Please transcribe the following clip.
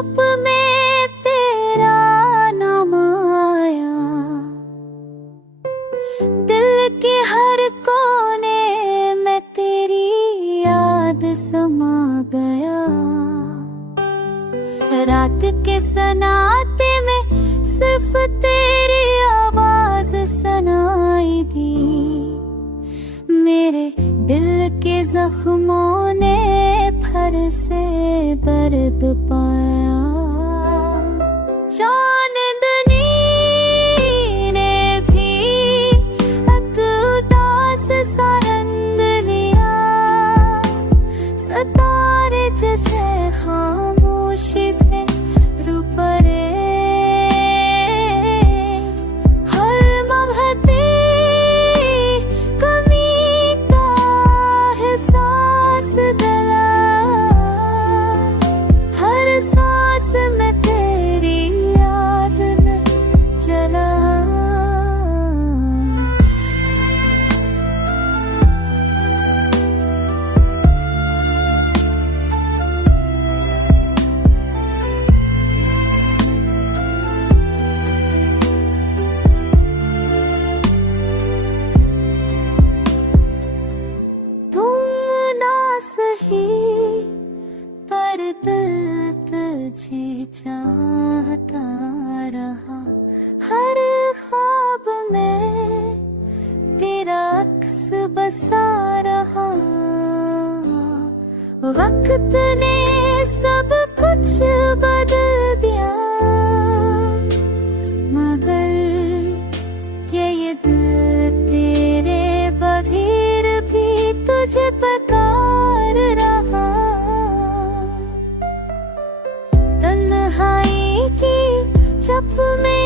जप में तेरा नाम आया, दिल के हर कोने में तेरी याद समा गया। रात के सन्नाटे में सिर्फ तेरी आवाज सुनाई दी। मेरे दिल के जख्मों ने फिर से दर्द पाया। चांदनी ने भी एक उदास सा रंग लिया, सितारे जैसे खामोशी से रू पड़े। सांस में तेरी याद न चला। तुम ना सही पर तुझे चाहता रहा। हर ख्वाब में तेरा अक्स बसा रहा। वक्त ने सब कुछ बदल दिया, मगर ये दिल तेरे बगैर भी तुझे पुकार रहा। तन्हाई की जप में